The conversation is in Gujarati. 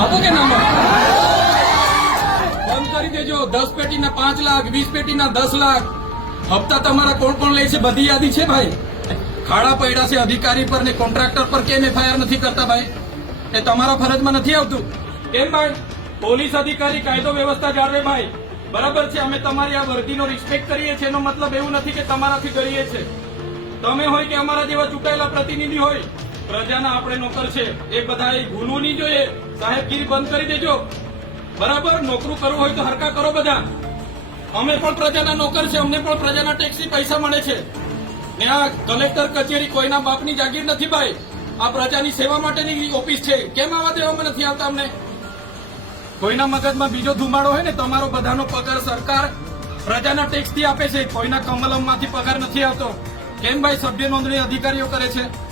આપો કે નામો બંધ કરી દેજો. દસ પેટીના પાંચ લાખ, વીસ પેટીના દસ લાખ. હપ્તા તમારા કોણ કોણ લે છે? બધી યાદી છે ભાઈ? ખાડા પડ્યા છે અધિકારી પર ને કોન્ટ્રાક્ટર પર કેમ એફઆઈઆર નથી કરતા ભાઈ? એ તમારા ફરજમાં નથી આવતું. કેમ ભાઈ? પોલીસ અધિકારી કાયદો વ્યવસ્થા જાળવે ભાઈ. બરાબર છે, અમે તમારી આ વર્દીનો રિસ્પેક્ટ કરીએ છીએ. એનો મતલબ એવું નથી કે તમારાથી કરીએ છીએ. તમે હોય કે અમારા જેવા ચૂંટાયેલા પ્રતિનિધિ હોય પ્રજાના આપણે નોકર છે. એ બધા ભૂલવું નહીં જોઈએ. સાહેબગીરી બંધ કરી દેજો. બરાબર? નોકરું કરવું હોય તો હરકા કરો બધા. અમે પણ પ્રજાના નોકર છે. અમને પણ પ્રજાના ટેક્સથી પૈસા મળે છે. ને આ કલેક્ટર કચેરી કોઈના બાપની જાગીર નથી ભાઈ. આ પ્રજાની સેવા માટેની ઓફિસ છે. કેમ આવા દેવામાં નથી આવતા અમને? કોઈના મગજમાં બીજો ધુમાડો હોય ને, તમારો બધાનો પગાર સરકાર પ્રજાના ટેક્સથી આપે છે. કોઈના કમલમમાંથી પગાર નથી આવતો. કેમ ભાઈ સભ્ય નોંધણી અધિકારીઓ કરે છે?